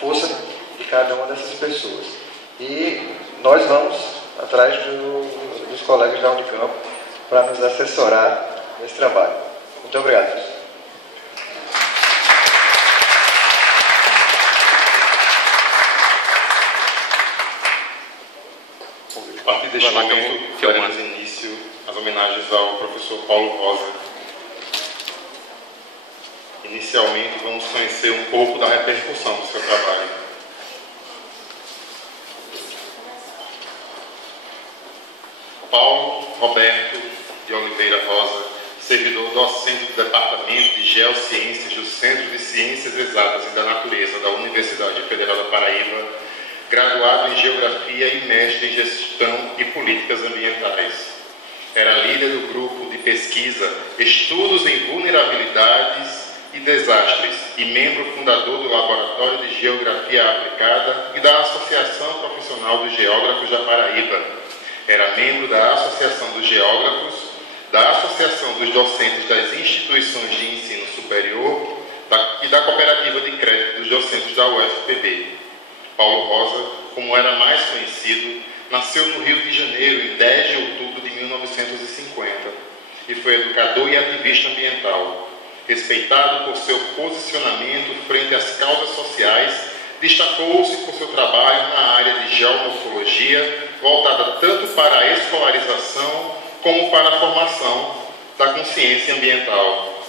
força de cada uma dessas pessoas. E nós vamos atrás dos colegas da Unicamp para nos assessorar nesse trabalho. Muito obrigado, professor. A partir deste momento, daremos início às homenagens ao professor Paulo Rosa. Inicialmente, vamos conhecer um pouco da repercussão do seu trabalho. Paulo Roberto de Oliveira Rosa, servidor docente do Departamento de Geociências do Centro de Ciências Exatas e da Natureza da Universidade Federal da Paraíba, graduado em Geografia e mestre em Gestão e Políticas Ambientais. Era líder do grupo de pesquisa Estudos em Vulnerabilidades e Desastres e membro fundador do Laboratório de Geografia Aplicada e da Associação Profissional dos Geógrafos da Paraíba. Era membro da Associação dos Geógrafos, da Associação dos Docentes das Instituições de Ensino Superior e da Cooperativa de Crédito dos Docentes da UFPB. Paulo Rosa, como era mais conhecido, nasceu no Rio de Janeiro em 10 de outubro de 1950 e foi educador e ativista ambiental. Respeitado por seu posicionamento frente às causas sociais, destacou-se por seu trabalho na área de geomorfologia, voltada tanto para a escolarização como para a formação da consciência ambiental.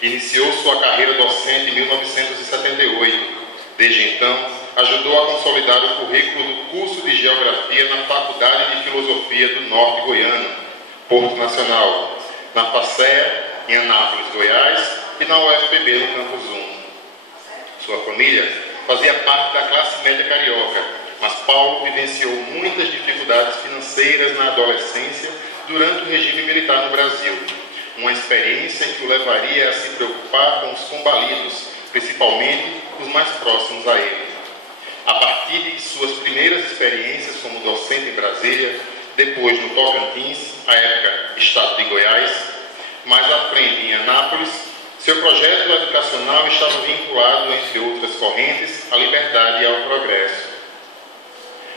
Iniciou sua carreira docente em 1978. Desde então, ajudou a consolidar o currículo do curso de Geografia na Faculdade de Filosofia do Norte Goiano, Porto Nacional, na FACEA, em Anápolis, Goiás, e na UFPB, no Campus 1. Sua família fazia parte da classe média carioca, mas Paulo vivenciou muitas dificuldades financeiras na adolescência durante o regime militar no Brasil, uma experiência que o levaria a se preocupar com os combalidos, principalmente os mais próximos a ele. A partir de suas primeiras experiências como docente em Brasília, depois no Tocantins, à época Estado de Goiás, mais à frente em Anápolis, seu projeto educacional estava vinculado, entre outras correntes, à liberdade e ao progresso.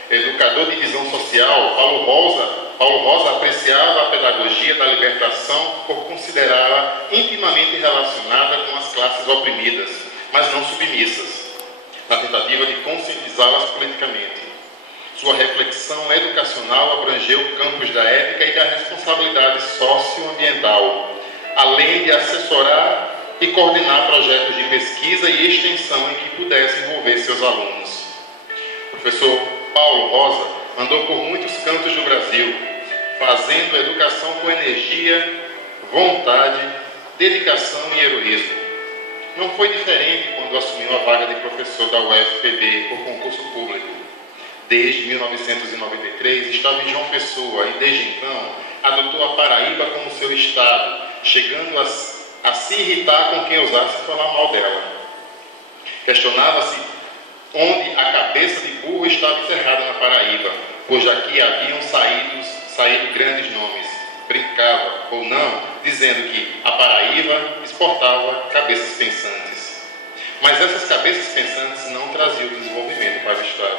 Educador de visão social, Paulo Rosa apreciava a pedagogia da libertação por considerá-la intimamente relacionada com as classes oprimidas, mas não submissas, na tentativa de conscientizá-las politicamente. Sua reflexão educacional abrangeu campos da ética e da responsabilidade socioambiental, além de assessorar e coordenar projetos de pesquisa e extensão em que pudesse envolver seus alunos. O professor Paulo Rosa andou por muitos cantos do Brasil, fazendo educação com energia, vontade, dedicação e heroísmo. Não foi diferente quando assumiu a vaga de professor da UFPB por concurso público. Desde 1993 estava em João Pessoa e, desde então, adotou a Paraíba como seu estado, chegando a se irritar com quem ousasse falar mal dela. Questionava-se onde a cabeça de burro estava enterrada na Paraíba, pois daqui haviam saído grandes nomes. Brincava, ou não, dizendo que a Paraíba exportava cabeças pensantes. Mas essas cabeças pensantes não traziam desenvolvimento para o Estado.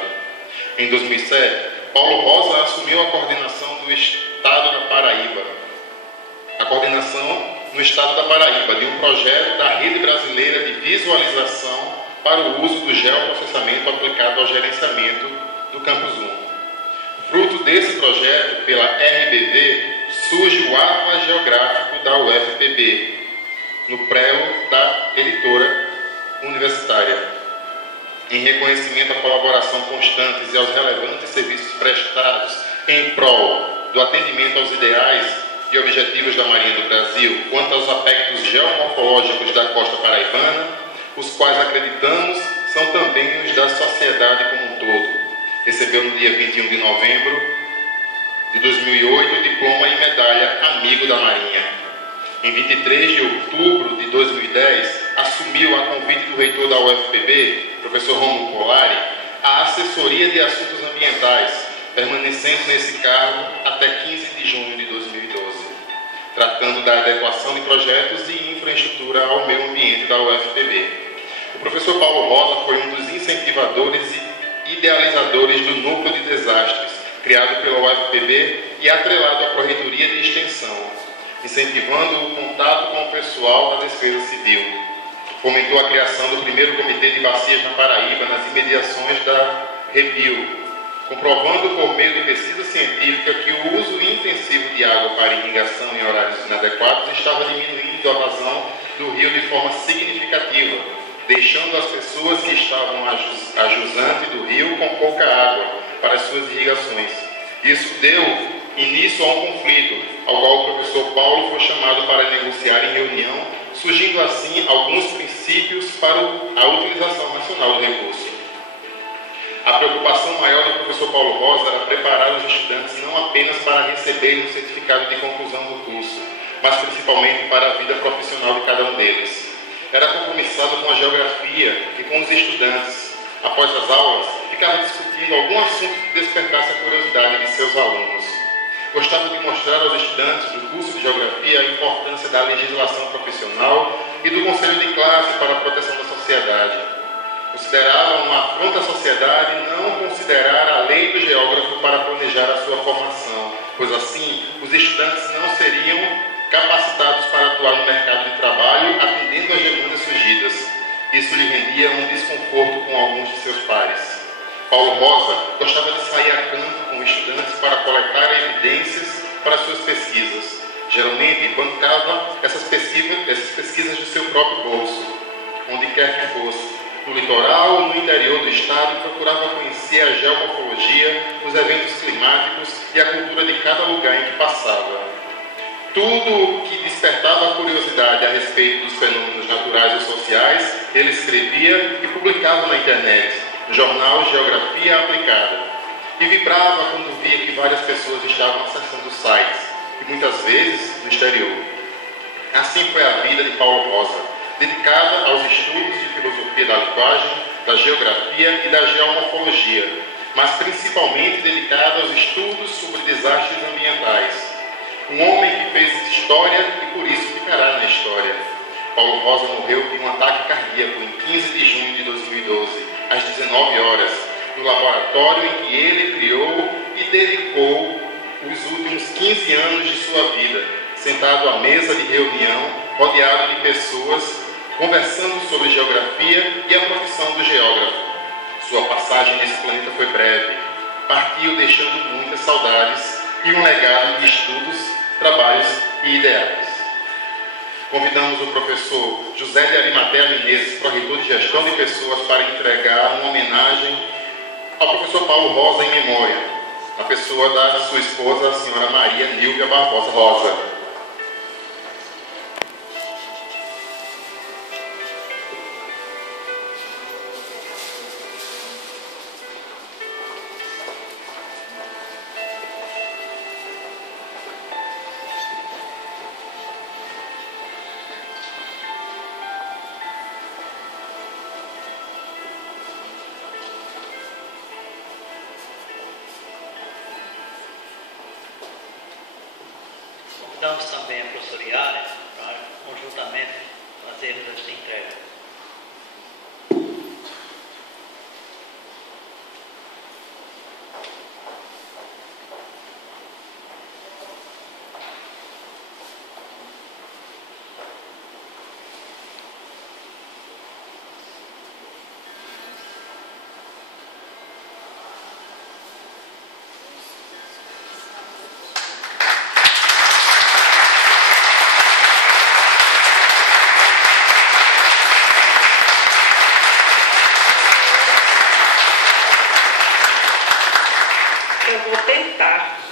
Em 2007, Paulo Rosa assumiu a coordenação do Estado da Paraíba. A coordenação no Estado da Paraíba de um projeto da Rede Brasileira de Visualização para o uso do geoprocessamento aplicado ao gerenciamento do Campus 1. Fruto desse projeto, pela RBV, surge o Atlas Geográfico da UFPB, no prelo da editora universitária. Em reconhecimento à colaboração constantes e aos relevantes serviços prestados em prol do atendimento aos ideais e objetivos da Marinha do Brasil, quanto aos aspectos geomorfológicos da costa paraibana, os quais acreditamos são também os da sociedade como um todo. Recebeu no dia 21 de novembro de 2008 o diploma e medalha Amigo da Marinha. Em 23 de outubro de 2010, assumiu, a convite do reitor da UFPB, professor Rômulo Polari, a assessoria de assuntos ambientais, permanecendo nesse cargo até 15 de junho de 2012, tratando da adequação de projetos e infraestrutura ao meio ambiente da UFPB. O professor Paulo Rosa foi um dos incentivadores e idealizadores do Núcleo de Desastres, criado pela UFPB e atrelado à Corredoria de Extensão, incentivando o contato com o pessoal da Defesa Civil. Fomentou a criação do primeiro Comitê de Bacias na Paraíba, nas imediações da Rebio, comprovando por meio de pesquisa científica que o uso intensivo de água para irrigação em horários inadequados estava diminuindo a vazão do rio de forma significativa, deixando as pessoas que estavam a jusante do rio com pouca água para as suas irrigações. Isso deu início a um conflito, ao qual o professor Paulo foi chamado para negociar em reunião, surgindo assim alguns princípios para a utilização racional do recurso. A preocupação maior do professor Paulo Rosa era preparar os estudantes não apenas para receberem o certificado de conclusão do curso, mas principalmente para a vida profissional de cada um deles. Era compromissado com a geografia e com os estudantes. Após as aulas, ficava discutindo algum assunto que despertasse a curiosidade de seus alunos. Gostava de mostrar aos estudantes do curso de geografia a importância da legislação profissional e do conselho de classe para a proteção da sociedade. Considerava uma afronta à sociedade não considerar a lei do geógrafo para planejar a sua formação, pois assim os estudantes não seriam capacitados para atuar no mercado de trabalho atendendo às demandas surgidas. Isso lhe rendia um desconforto com alguns de seus pares. Paulo Rosa gostava de sair a campo com estudantes para coletar evidências para suas pesquisas. Geralmente bancava essas pesquisas do seu próprio bolso, onde quer que fosse. No litoral ou no interior do estado, procurava conhecer a geomorfologia, os eventos climáticos e a cultura de cada lugar em que passava. Tudo o que despertava a curiosidade a respeito dos fenômenos naturais e sociais, ele escrevia e publicava na internet, no jornal Geografia Aplicada. E vibrava quando via que várias pessoas estavam acessando os sites, e muitas vezes no exterior. Assim foi a vida de Paulo Rosa, dedicada aos estudos de filosofia da linguagem, da geografia e da geomorfologia, mas principalmente dedicada aos estudos sobre desastres ambientais. Um homem que fez história e por isso ficará na história. Paulo Rosa morreu de um ataque cardíaco em 15 de junho de 2012, às 19 horas, no laboratório em que ele criou e dedicou os últimos 15 anos de sua vida, sentado à mesa de reunião, rodeado de pessoas, conversando sobre geografia e a profissão do geógrafo. Sua passagem nesse planeta foi breve. Partiu deixando muitas saudades e um legado de estudos, trabalhos e ideais. Convidamos o professor José de Arimatea Menezes, pró-reitor de Gestão de Pessoas, para entregar uma homenagem ao professor Paulo Rosa em memória, na pessoa da sua esposa, a senhora Maria Nílvia Barbosa Rosa. Convidamos também a professora Yara para conjuntamente fazermos esta entrega.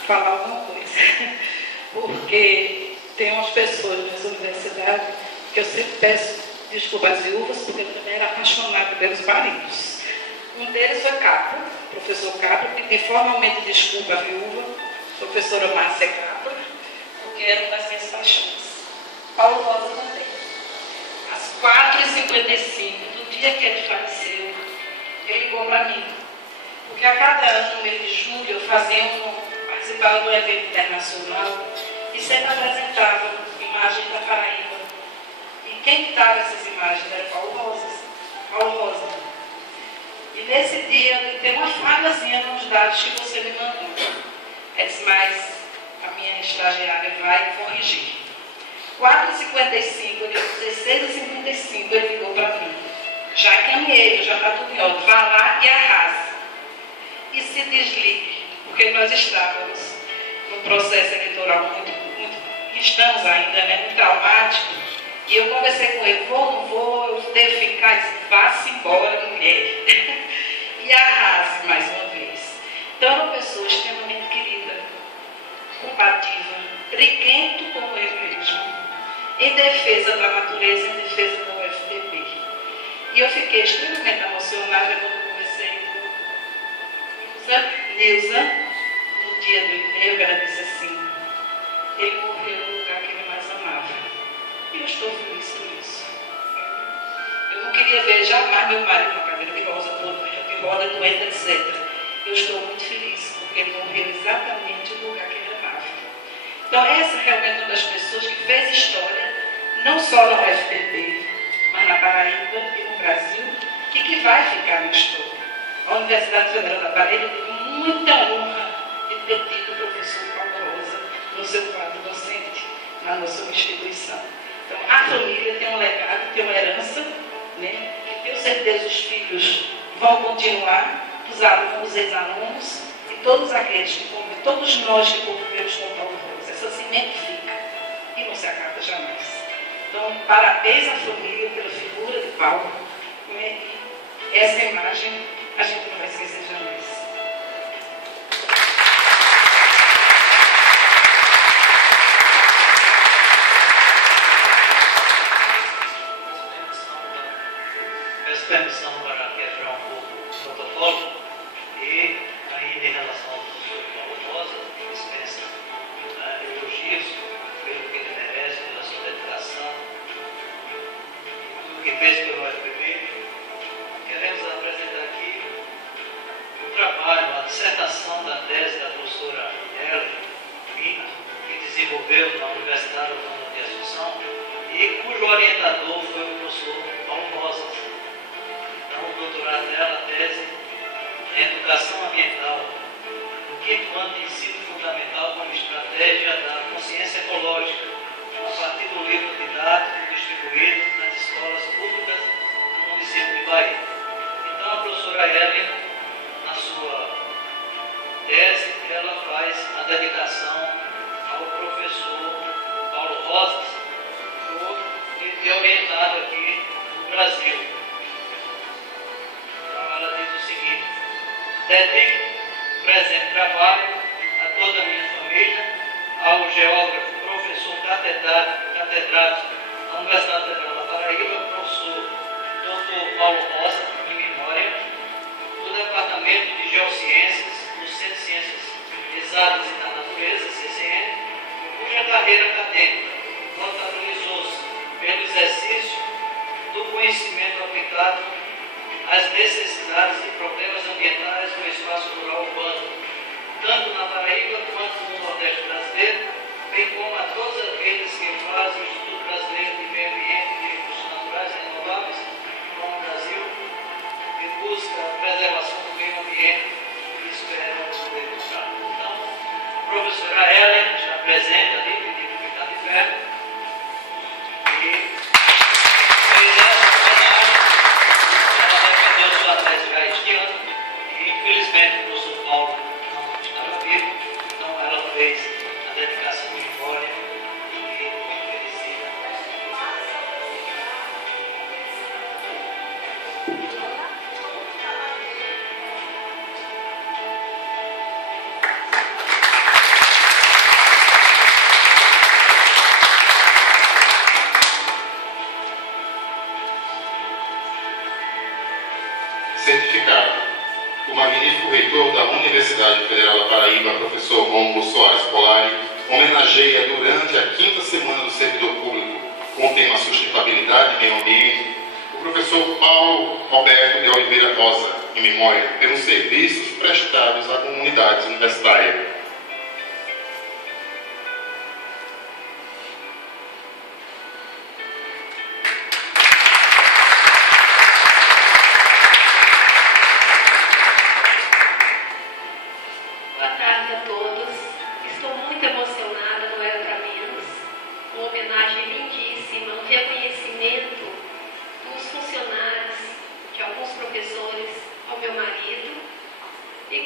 Falar alguma coisa, porque tem umas pessoas nessa universidade que eu sempre peço desculpa às viúvas, porque eu também era apaixonada pelos maridos. Um deles foi Capra, o professor Capra, pedi formalmente desculpa à viúva, professora Márcia Capra, porque era uma das minhas paixões. Paulo Rosa também. Às 4h55 do dia que ele faleceu, ele ligou para mim, porque a cada ano, no mês de julho, eu participava de um evento internacional e sempre apresentava imagens da Paraíba. E quem estava essas imagens era Paulo Rosa. E nesse dia tem uma falhazinha nos dados que você me mandou. Ela disse, mas a minha estagiária vai corrigir. 4h55, ele 16h55, ele ligou para mim. Já encaminhei, já está tudo em ordem. Vá lá e arrase. E se desligue, porque nós estávamos num processo eleitoral estamos ainda, né, muito traumático. E eu conversei com ele, vou, não vou, eu devo ficar, vá-se embora, mulher. E arrase mais uma vez. Então, era uma pessoa extremamente querida, compatível, briguento como eu mesmo, em defesa da natureza, em defesa do UFPB. E eu fiquei extremamente emocionada quando eu conversei com Nilza, no dia do enterro. Ela disse assim, ele morreu no lugar que ele mais amava. E eu estou feliz por isso. Eu não queria ver jamais meu marido na cadeira de roda doente, etc. Eu estou muito feliz, porque ele morreu exatamente no lugar que ele amava. Então, essa realmente é uma das pessoas que fez história, não só na UFPB, mas na Paraíba e no Brasil, e que vai ficar na história. A Universidade Federal da Paraíba teve muita honra de ter tido o professor Paulo Rosa no seu quadro docente, na nossa instituição. Então, a família tem um legado, tem uma herança, né? E tenho certeza os filhos vão continuar, os alunos, os ex-alunos, e todos aqueles que convivem, todos nós que convivemos com o Paulo Rosa. Essa semente fica e não se acaba jamais. Então, parabéns à família pela figura de Paulo, né? E essa imagem a gente não vai esquecer jamais. Peço permissão para quebrar um pouco o protocolo e, ainda em relação ao professor Paulo Rosa, dispensa elogios pelo que ele merece, pela sua dedicação, tudo que fez pelo UFPB. Queremos apresentar aqui o trabalho, a dissertação da tese da professora Ellen Pinto, que desenvolveu na Universidade Autônoma de Assunção e cujo orientador foi o professor Paulo Rosas. Então, o doutorado dela, a tese em Educação Ambiental, no 5º ano de ensino fundamental como estratégia da consciência ecológica, a partir do livro didático distribuído nas escolas públicas do município de Bahia. Então, a professora Ellen, na sua tese, ela faz a dedicação ao professor Paulo Rosas, que é orientado aqui no Brasil. Então, ela diz o seguinte: dedico o presente trabalho a toda a minha família, ao geógrafo, professor catedrático da Universidade Federal da Paraíba, professor Dr. Paulo Rosa, em memória, do Departamento de Geociências, do Centro de Ciências Exatas e da Natureza, CCM, cuja carreira acadêmica notabilizou-se pelo exercício do conhecimento aplicado às necessidades e problemas ambientais do espaço rural urbano, tanto na Paraíba quanto no Nordeste brasileiro, bem como a todos aqueles que fazem o Instituto Brasileiro de Meio Ambiente e de Recursos Naturais e Renováveis no Brasil, que busca a preservação do meio ambiente e espera poder buscar. Então, a professora Ellen está presente ali, pedindo ficar de pé, e fez essa homenagem. Ela defendeu sua tese já este ano, e infelizmente o professor Paulo não estava vivo, então ela fez a dedicação de memória e muito felicita. Certificado. O magnífico reitor da Universidade Federal da Paraíba, professor Rômulo Soares Polari, homenageia durante a 5ª Semana do Servidor Público, com o tema Sustentabilidade e Meio Ambiente, o professor Paulo Roberto de Oliveira Rosa, em memória, pelos serviços prestados à comunidade universitária.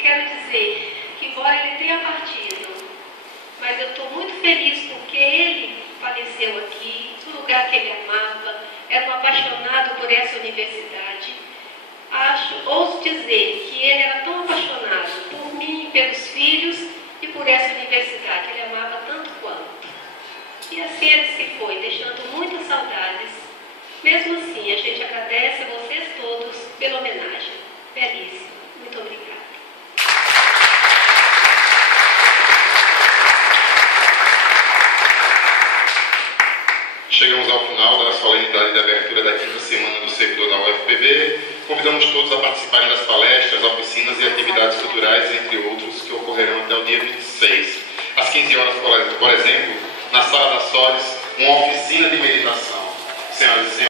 quero dizer que, embora ele tenha partido, mas eu estou muito feliz porque ele faleceu aqui, no lugar que ele amava, era um apaixonado por essa universidade. Ouso dizer que ele era tão apaixonado por mim, pelos filhos e por essa universidade. Ele amava tanto quanto. E assim ele se foi, deixando muitas saudades. Mesmo assim, a gente agradece a vocês todos pela homenagem. Belíssimo. Muito obrigada. Chegamos ao final da solenidade de abertura da 5ª semana do servidor da UFPB. Convidamos todos a participarem das palestras, oficinas e atividades culturais, entre outros, que ocorrerão até o dia 26. Às 15 horas, por exemplo, na Sala das Sores, uma oficina de meditação. Senhoras e senhores,